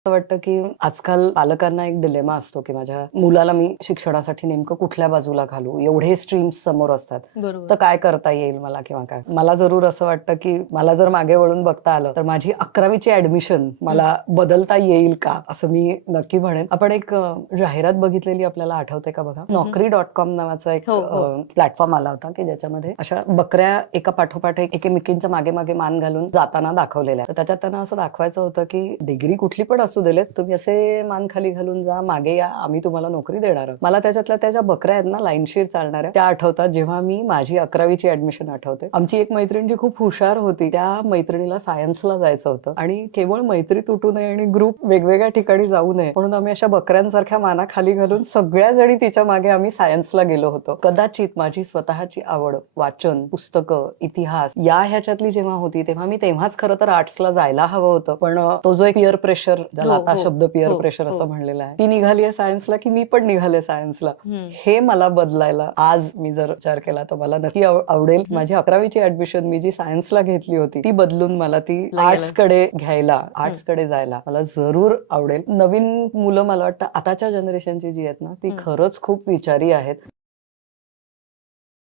असं वाटतं की आजकाल पालकांना एक डिलेमा असतो की माझ्या मुलाला मी शिक्षणासाठी नेमकं कुठल्या बाजूला घालू, एवढे स्ट्रीम्स समोर असतात बरोबर. तर काय करता येईल मला किंवा काय. मला जरूर असं वाटतं की मला जर मागे वळून बघता आलं तर माझी 11वीची ऍडमिशन मला बदलता येईल का असं मी नक्की म्हणेन. आपण एक जाहिरात बघितलेली आपल्याला आठवते का बघा, Naukri.com नावाचा एक हो, हो. प्लॅटफॉर्म आला होता की ज्याच्यामध्ये अशा बकऱ्या एका पाठोपाठ एक एकमेकींच्या मागे मागे मान घालून जाताना दाखवलेल्या. तर त्याच्यात त्यांना असं दाखवायचं होतं की डिग्री कुठली पण असू दिलेत, तुम्ही असे मान खाली घालून जा, मागे या, आम्ही तुम्हाला नोकरी देणार आहोत. मला त्याच्यातल्या त्या ज्या बकऱ्या आहेत ना लाईनशीर चालणाऱ्या, त्या आठवतात. जेव्हा मी माझी 11वीची ऍडमिशन आठवते, आमची एक मैत्रीण जी खूप हुशार होती, त्या मैत्रिणीला सायन्सला जायचं होतं आणि केवळ मैत्री तुटू नये आणि ग्रुप वेगवेगळ्या ठिकाणी जाऊ नये म्हणून आम्ही अशा बकऱ्यांसारख्या माना खाली घालून सगळ्या जणी तिच्या मागे आम्ही सायन्सला गेलो होतो. कदाचित माझी स्वतःची आवड, वाचन, पुस्तकं, इतिहास या ह्याच्यातली जेव्हा होती तेव्हा मी तेव्हाच खरं तर आर्ट्सला जायला हवं होतं. पण तो जो एक पिअर प्रेशर, ज्याला आता शब्द पिअर प्रेशर असं म्हणलेला आहे, ती निघाली आहे सायन्सला की मी पण निघाले सायन्सला. हे मला बदलायला आज मी जर विचार केला तर मला नक्की आवडेल माझी 11वीची ऍडमिशन मी जी सायन्सला घेतली होती ती बदलून मला ती आर्ट्स कडे घ्यायला, आर्ट्स कडे जायला मला जरूर आवडेल. नवीन मुलं मला वाटतं आताच्या जनरेशनची जी आहेत ना ती खरंच खूप विचारी आहेत.